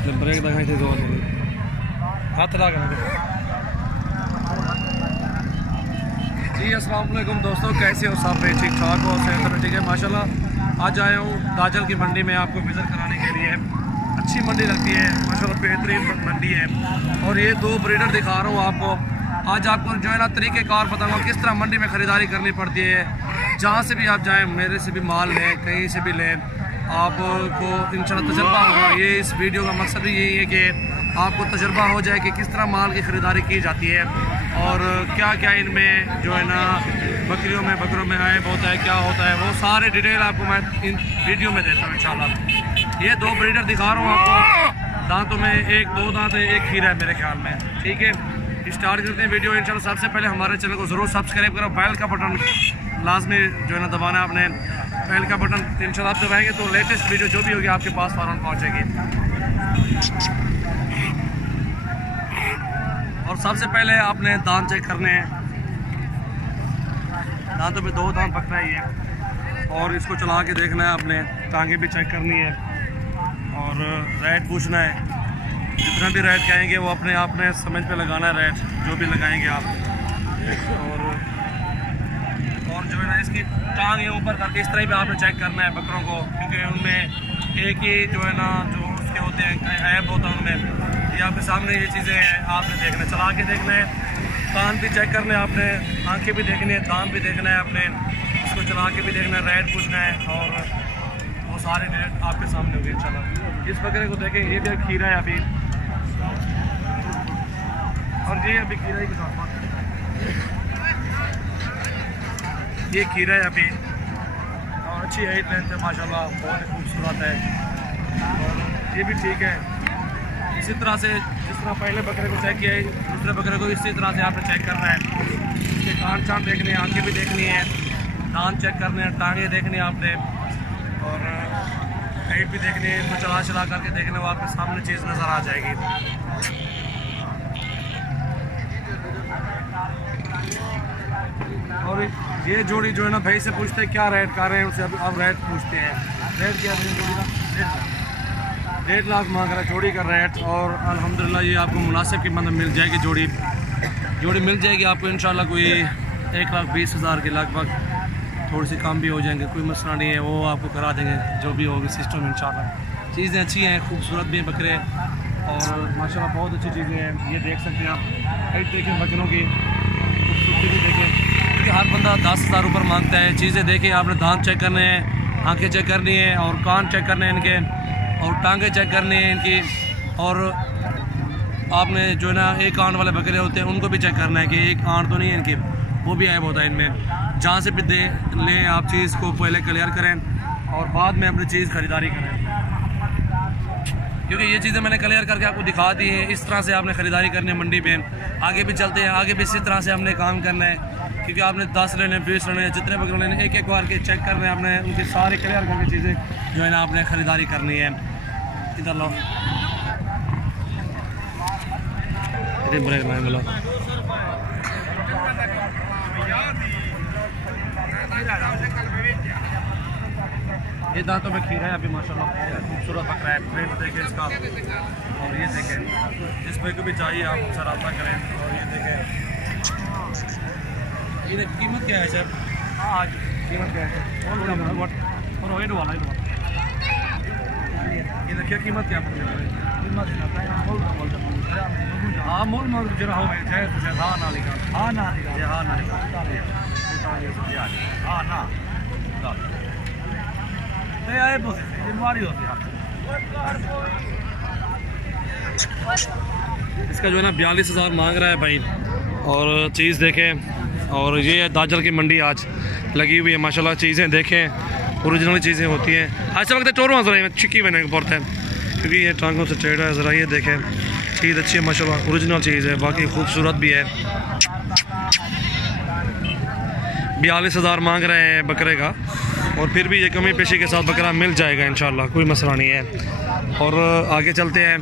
Break दिखाई थी जोर हाथ लगा। जी अस्सलाम वालेकुम दोस्तों, कैसे हो सब? ठीक ठाक हो? सेहत में ठीक है माशाल्लाह। आज आया हूँ दाजल की मंडी में आपको विज़िट कराने के लिए। अच्छी मंडी लगती है माशाल्लाह, बेहतरीन मंडी है। और ये दो ब्रीडर दिखा रहा हूँ आपको। आज आपको जो है ना तरीक़ेकार बताऊँगा किस तरह मंडी में ख़रीदारी करनी पड़ती है। जहाँ से भी आप जाएँ, मेरे से भी माल लें, कहीं से भी लें, आपको इंशाल्लाह तजुर्बा होगा। ये इस वीडियो का मकसद भी यही है कि आपको तजुर्बा हो जाए कि किस तरह माल की ख़रीदारी की जाती है और क्या क्या इनमें जो है ना बकरियों में ऐब होता है, क्या होता है, वो सारे डिटेल आपको मैं इन वीडियो में देता हूँ इंशाल्लाह। ये दो ब्रीडर दिखा रहा हूँ आपको। दांतों में एक दो दांत है, एक खीरा है मेरे ख्याल में। ठीक है, स्टार्ट करते हैं वीडियो इंशाल्लाह। सबसे पहले हमारे चैनल को ज़रूर सब्सक्राइब करो, बेल का बटन लाजमी जो है ना दबाना है आपने। बेल का बटन इंशाल्लाह आप दबाएंगे तो लेटेस्ट वीडियो जो भी होगी आपके पास फ़ौरन पहुँचेगी। और सबसे पहले आपने दांत चेक करने हैं। दांतों में दो दांत पकड़ा ही है और इसको चला के देखना है आपने। टांगे भी चेक करनी है और रेट पूछना है। जितना भी रेट कहेंगे वो अपने आपने समझ पे लगाना है, रेट जो भी लगाएंगे आप। और जो है ना इसकी टांग ऊपर करके इस तरह भी आपने चेक करना है बकरों को, क्योंकि उनमें एक ही जो है ना जो उसके होते हैं ऐब होता है उनमें। ये आपके सामने ये चीज़ें हैं, आपने देखना, चला के देखना है। कान भी चेक करने हैं आपने, आंखें भी देखनी है, दाम भी देखना है आपने, इसको चला के भी देखना है, रेट पूछना है और वो सारे रेट आपके सामने होंगे इंशाल्लाह। इस बकरे को देखें, ये भी खीरा है अभी, और ये अभी खीरा ही के साथ ये खीरा है अभी, और अच्छी हाइट लेंथ है माशाल्लाह, बहुत खूबसूरत है। और ये भी ठीक है। इसी तरह से जिस तरह पहले बकरे को चेक किया है, दूसरे बकरे को इसी तरह से आपने चेक करना है। इसके कान चान देखने हैं, आंखें भी देखनी है, दांत चेक करने हैं, टांगे देखनी है आपने, और हाइट भी देखनी है। इनको चला चला करके देखने, वो आपके सामने चीज़ नज़र आ जाएगी। और ये जोड़ी जो है ना भाई से पूछते हैं क्या रेट कर रहे हैं, उनसे अब रेट पूछते हैं। रेट क्या है जोड़ी का? 1.5 लाख मांग रहा है जोड़ी का रेट। और अल्हम्दुलिल्लाह ये आपको मुनासिब कीमत में मिल जाएगी। जोड़ी मिल जाएगी आपको इंशाल्लाह कोई 1,20,000 के लगभग। थोड़ी सी कम भी हो जाएंगे, कोई मसला नहीं है, वो आपको करा देंगे जो भी होगी सिस्टम इंशाल्लाह। चीज़ें अच्छी हैं, खूबसूरत भी हैं बकरे, और माशाल्लाह बहुत अच्छी चीज़ें हैं। ये देख सकते हैं आप, हाइट देखें बकरों की, खूबसूरती भी देखें, क्योंकि हर बंदा 10,000 ऊपर मांगता है। चीज़ें देखें आपने, दांत चेक करने हैं, आँखें चेक करनी है, और कान चेक करने हैं इनके, और टांगे चेक करनी है इनकी। और आपने जो है ना एक आंट वाले बकरे होते हैं उनको भी चेक करना है कि एक आंट तो नहीं है इनकी, वो भी ऐब होता है इनमें। जहाँ से भी दे लें आप, चीज़ को पहले क्लियर करें और बाद में अपनी चीज़ ख़रीदारी करें, क्योंकि ये चीज़ें मैंने क्लियर करके आपको दिखा दी हैं। इस तरह से आपने ख़रीदारी करनी है मंडी में। आगे भी चलते हैं, आगे भी इसी तरह से हमने काम करना है, क्योंकि आपने 10 लेने, 20 लेने, जितने बकरे लेने, एक बार के चेक करने हैं आपने, उनकी सारी क्लियर करके चीज़ें जो है ना आपने ख़रीदारी करनी है। इधर लो, इधर ब्रेक लाइन में लो। ये दांतों में खीरा है अभी माशाल्लाह, खूबसूरत बकरा है। प्रिंट देखें इसका, और ये देखें, जिस पे को भी चाहिए आप उनसे रब्ता करें। और ये देखें, ये कीमत क्या है सर? आज कीमत क्या है? और ये देखिए कीमत क्या है? हाँ मोल मोल जरा हो गए थे। हाँ ना लिखा, हाँ ना लिखा, हाँ ना लिखा, हाँ ना आए बीमारी होती है। इसका जो है ना 42,000 मांग रहा है भाई। और चीज़ देखें, और ये दाजल की मंडी आज लगी हुई है माशाल्लाह। चीज़ें देखें, ओरिजिनल चीज़ें होती हैं। अच्छा वक्त चोरों ज़रा चिक्की बने पड़ता है, क्योंकि ये टांगों से टेढ़ा है। ज़रा ये देखें, चीज़ अच्छी है माशाल्लाह, ओरिजिनल चीज़ है, बाकी खूबसूरत भी है। 42,000 मांग रहे हैं बकरे का, और फिर भी ये कमी पेशी के साथ बकरा मिल जाएगा इंशाल्लाह, कोई मसला नहीं है। और आगे चलते हैं,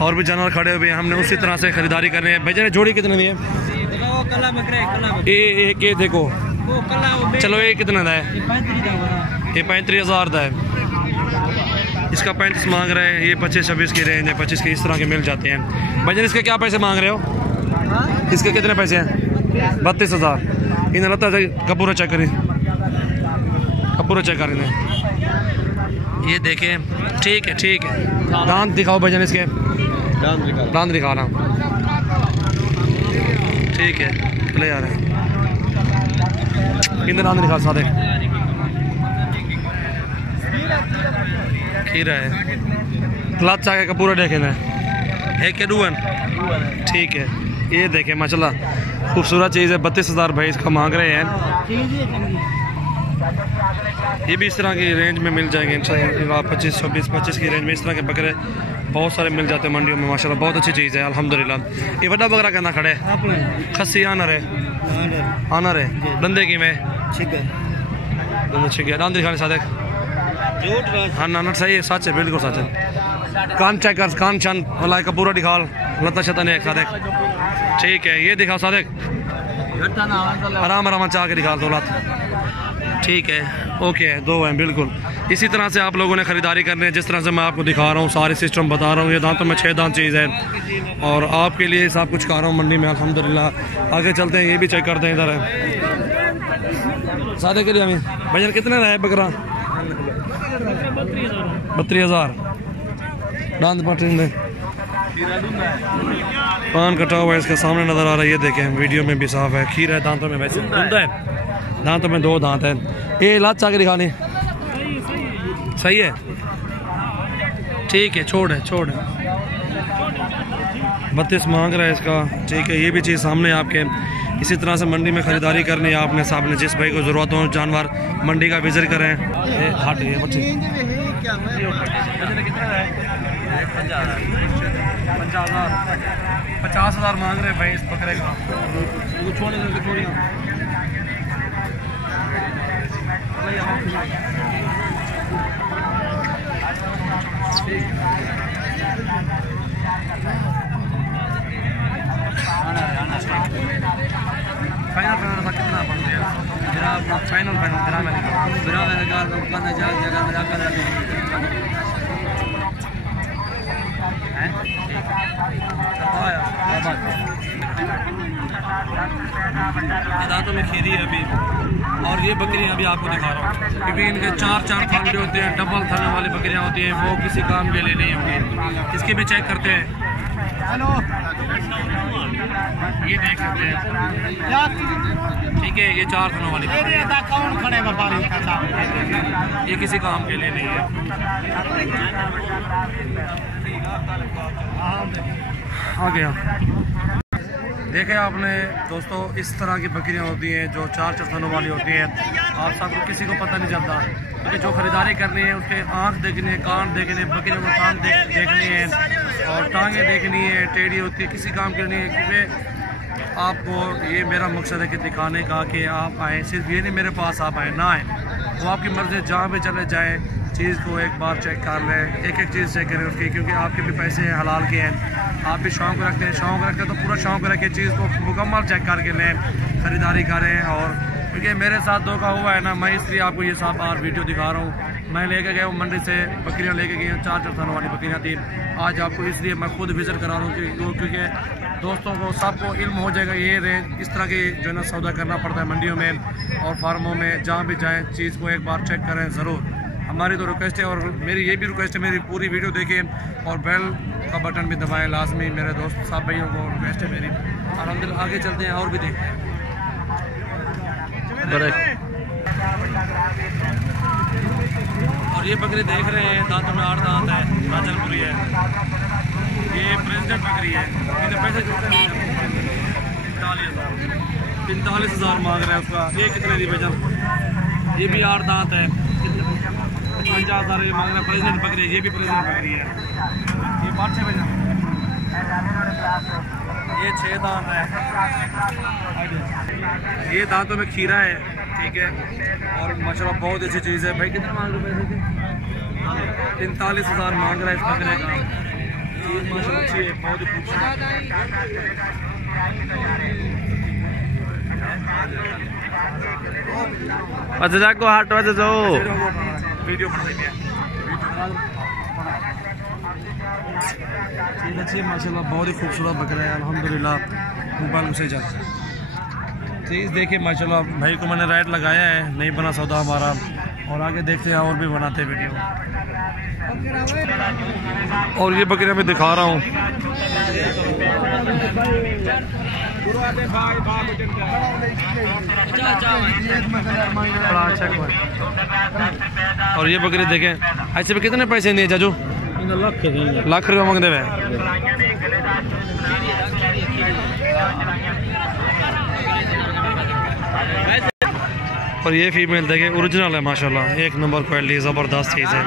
और भी जानवर खड़े हुए हैं, हमने उसी तरह से ख़रीदारी करनी है। भाई जोड़ी कितने दी है? ये देखो, चलो ये कितने का है? ये 35,000 का है। इसका 35 मांग रहे हैं, ये 25-26 की रेंज है, 25 के इस तरह के मिल जाते हैं। भजन इसके क्या पैसे मांग रहे हो? इसके कितने पैसे हैं? 32,000। इन्हें लगता है कपूरा चेक करें, कपूरा चेक करें, ये देखें। ठीक है ठीक है, दांत दिखाओ भजन इसके, दांत दिखा रहा हूँ। ठीक है ले आ रहे हैं, कितने दांत दिखा सादे। खीरा है, क्लच आगे का पूरा देखे ना, एक के डून। ठीक है, ये देखें माशाल्लाह खूबसूरत चीज़ है। 32,000 भाई इसका मांग रहे हैं। ये भी इस तरह की रेंज में मिल जाएंगे इंशाल्लाह। 25 की रेंज में इस तरह के बकरे बहुत सारे मिल जाते हैं मंडियों में माशाल्लाह। बहुत अच्छी चीज़ है अल्हम्दुलिल्लाह। ये बड़ा बकरा कहना खड़े खस्सी आनर है बंदे की में ठीक है। दाम दिखाने सादे हाँ नानट सही है, सच है, बिल्कुल सच है। कान चेक कर, कान छन वाला का पूरा दिखाल लता शता ने सादे। ठीक है, ये दिखाओ सादे, आराम आराम चाह के दिखा दो लात। ठीक है ओके है, 2 हैं बिल्कुल। इसी तरह से आप लोगों ने ख़रीदारी करनी है, जिस तरह से मैं आपको दिखा रहा हूँ, सारे सिस्टम बता रहा हूँ। ये दांतों में 6 दांत चीज़ है और आपके लिए सब कुछ खा रहा हूँ मंडी में अल्हम्दुलिल्लाह। आगे चलते हैं, ये भी चेक करते हैं इधर है सादे के लिए। हमें भैया कितने रहा है बकरा? 32,000। दांत पटेंगे, पान कटा हुआ है इसका सामने नज़र आ रहा है, ये देखें वीडियो में भी साफ है। खीर है दांतों में, वैसे धुंध है, दांतों में 2 दांत हैं। ये लात चाह के दिखाने सही है। ठीक है, छोड़ है 32 मांग रहा है इसका। ठीक है, ये भी चीज़ सामने आपके। इसी तरह से मंडी में ख़रीदारी करनी है आपने, साहब ने जिस भाई को ज़रूरत हो जानवर मंडी का विजिट करें। ये हट ये बच्चे 50,000 मांग रहे हैं भाई इस बकरे का। फाइनल कितना बन गया? फाइनल दांतों में खीरी है अभी। और ये बकरियां अभी आपको दिखा रहा हूँ, क्योंकि इनके 4 थन जो होते हैं, डबल थन वाली बकरियां होती हैं, वो किसी काम के लिए नहीं होंगी। इसकी भी चेक करते हैं। हेलो, ये देख सकते हैं। ठीक है, ये 4 थनों वाली ये किसी काम के लिए नहीं है। आ गया। देखे आपने दोस्तों, इस तरह की बकरियां होती हैं जो 4 थनों वाली होती हैं। आप सबको किसी को पता नहीं चलता, क्योंकि जो खरीदारी करनी है उसके आँख देखनी है, कान देखने हैं, बकरियों को कान देखनी है और टांगें देखनी है, टेढ़ी होती है, किसी काम के लिए। क्योंकि आपको ये मेरा मकसद है कि दिखाने का कि आप आएँ, सिर्फ ये नहीं मेरे पास आप आएँ ना आएँ, वो आपकी मर्ज़ी, जहाँ भी चले जाएँ चीज़ को एक बार चेक कर लें, एक चीज़ चेक करें उसकी, क्योंकि आपके भी पैसे हैं, हलाल के हैं, आप भी शौक़ रखते हैं तो पूरा शौक़ रखें, चीज़ को मुकम्मल चेक करके लें, ख़रीदारी करें। और क्योंकि मेरे साथ धोखा हुआ है ना, मैं इसलिए आपको ये साफ और वीडियो दिखा रहा हूँ। मैं लेके गया हूँ मंडी से, बकरियाँ लेके गई हैं, 4 थनों वाली बकरियाँ थी। आज आपको इसलिए मैं खुद विज़िट करा रहा हूँ, क्योंकि दोस्तों को सबको इल्म हो जाएगा ये रेंज इस तरह की जो है ना सौदा करना पड़ता है मंडियों में और फार्मों में। जहाँ भी जाएँ चीज़ को एक बार चेक करें ज़रूर, हमारी तो रिक्वेस्ट है। और मेरी ये भी रिक्वेस्ट है, मेरी पूरी वीडियो देखें और बेल का बटन भी दबाएं लाजमी। मेरे दोस्त साहब भाइयों को रिक्वेस्ट है मेरी। अल्हम्दुलिल्लाह आगे चलते हैं और भी देखें। और ये बकरी देख रहे हैं, दांतों में 8 दांत है, राजलपुरी है, ये प्रेसिडेंट बकरी है। इन्हें पैसे जोड़ते हैं 45,000 मांग रहे हैं उसका। ये कितने दी बेचन? ये भी 8 दांत है, 55,000 ये मांग रहा है। प्रेसिडेंट बकरी है, ये भी प्रेसिडेंट बकरी है। ये 5-6 बेचन, ये 6 दांत है। ये दांतों में खीरा है, ठीक है, और माशाल्लाह बहुत अच्छी चीज़ है। भाई कितने मांग रहे हैं? 45,000 मांग रहा है इस बकरे का। चीज़ माशाल्लाह अच्छी है, बहुत ही खूबसूरत। अच्छा जाको हाट वजह जो वीडियो बना दिया। चीज़ अच्छी है माशाल्लाह, बहुत ही खूबसूरत बकरा है अल्हम्दुलिल्लाह। मोबाइल उसे जा चीज़ देखिए माशाल्लाह, भाई को मैंने रेट लगाया है, नहीं बना सौदा हमारा, और आगे देखते हैं और भी बनाते हैं वीडियो। और ये बकरियां मैं दिखा रहा हूँ, और ये बकरी देखें ऐसे भी कितने पैसे दिए चाचू? लाख रुपया मांगते हुए। और ये फीमेल देखें ओरिजिनल है माशाल्लाह, एक नंबर क्वालिटी, ज़बरदस्त चीज़ है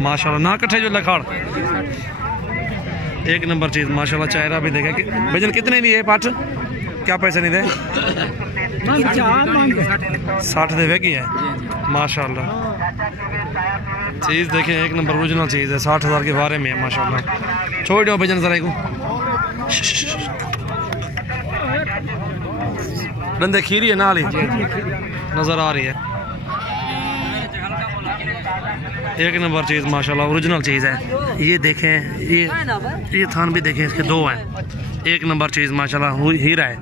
माशाल्लाह। ना कट्ठे जो लखाड़, एक नंबर चीज़ माशाल्लाह। चेहरा भी देखें कि भजन कितने लिए पाठ, क्या पैसे नहीं दे? 60 देवे की है माशाल्लाह। चीज़ देखें एक नंबर ओरिजिनल चीज़ है, 60,000 के बारे में है माशाल्लाह। छोड़ दो भजन जरा को, डंडे खीरी है नाली नज़र आ रही है, एक नंबर चीज़ माशाल्लाह, ओरिजिनल चीज़ है। ये देखें, ये थान भी देखें, इसके दो हैं, एक नंबर चीज़ माशाल्लाह, हीरा है।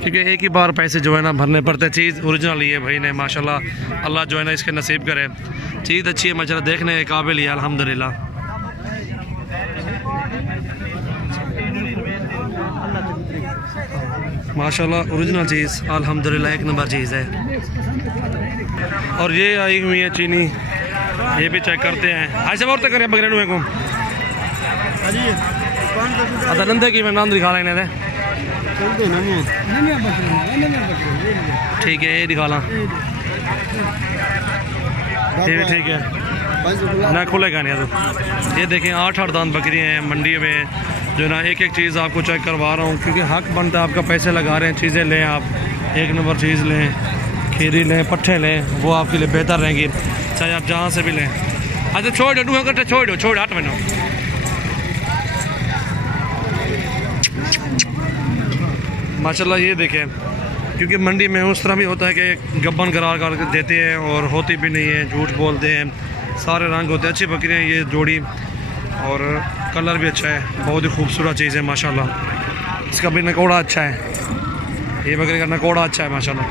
क्योंकि एक ही बार पैसे जो है ना भरने पड़ते हैं। चीज़ ओरिजिनल ही है भाई ने माशाल्लाह, अल्लाह जो है ना इसके नसीब करे। चीज़ अच्छी है माशाल्लाह, देखने के काबिल ही है अल्हम्दुलिल्लाह। माशाल्लाह ओरिजिनल चीज़ अल्हम्दुलिल्लाह, एक नंबर चीज़ है। और ये आई हुई है चीनी, ये भी चेक करते हैं। ऐसे और तक करें बगैर को अदा नंदे की मैं नाम दिखा लेने दे, ठीक है ये दिखा ला, ठीक है ना खुलेगा नहीं। ये देखें 8 दांत बकरी हैं मंडी में जो ना, एक एक चीज़ आपको चेक करवा रहा हूँ क्योंकि हक बनता है आपका। पैसे लगा रहे हैं, चीज़ें लें आप, एक नंबर चीज़ लें, खीरी लें, पट्ठे लें, वो आपके लिए बेहतर रहेंगी चाहे आप जहाँ से भी लें। अच्छा छोड़ दो कट्ठे, छोड़ 8 महीनों। माशाल्लाह ये देखें, क्योंकि मंडी में उस तरह भी होता है कि गब्बन करार कर देते हैं और होती भी नहीं है, झूठ बोलते हैं, सारे रंग होते हैं। अच्छी बकरियाँ ये जोड़ी, और कलर भी अच्छा है, बहुत ही खूबसूरत चीज़ है माशाल्लाह। इसका भी नकोड़ा अच्छा है, ये बकरी का नकोड़ा अच्छा है माशाल्लाह।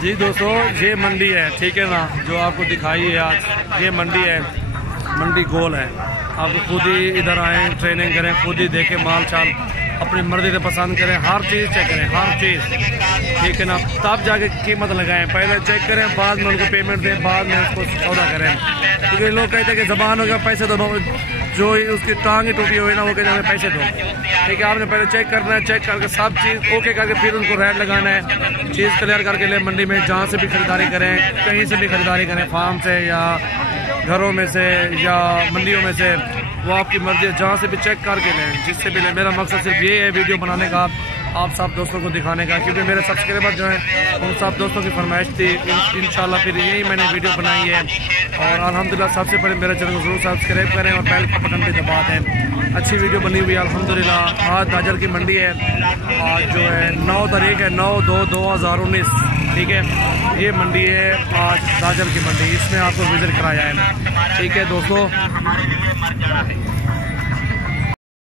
जी दोस्तों, ये मंडी है, ठीक है ना, जो आपको दिखाई है आज, ये मंडी है, मंडी गोल है। आप खुद ही इधर आएँ, ट्रेनिंग करें, खुद ही देखें माल चाल, अपनी मर्जी से पसंद करें, हर चीज़ चेक करें, हर चीज़, ठीक है ना, तब जाके कीमत लगाएं। पहले चेक करें, बाद में उनको पेमेंट दें, बाद में उसको सौदा करें। क्योंकि लोग कहते हैं कि ज़बान हो गया पैसे दो, जो उसकी टांग ही टूटी हुई ना वो कहते हैं पैसे दो, ठीक है। आपने पहले चेक करना है, चेक करके सब चीज़ ओके करके फिर उनको रेट लगाना है, चीज़ क्लियर करके ले। मंडी में जहाँ से भी खरीदारी करें, कहीं से भी खरीदारी करें, फार्म से या घरों में से या मंडियों में से, वो आपकी मर्जी है, जहाँ से भी चेक करके लें, जिससे भी लें। मेरा मकसद सिर्फ ये है वीडियो बनाने का, आप सब दोस्तों को दिखाने का, क्योंकि मेरे सब्सक्राइबर जो हैं उन सब दोस्तों की फरमाइश थी। इंशाल्लाह फिर यही मैंने वीडियो बनाई है। और अल्हम्दुलिल्लाह सबसे पहले मेरे चैनल को ज़रूर सब्सक्राइब करें और बेल का बटन भी दबा दें। अच्छी वीडियो बनी हुई है अल्हम्दुलिल्लाह। आज दाजल की मंडी है, आज जो है 9 तारीख है, 9/2/2019, ठीक है। ये मंडी है आज दाजल की मंडी, इसमें आपको विजिट कराया है, ठीक है दोस्तों।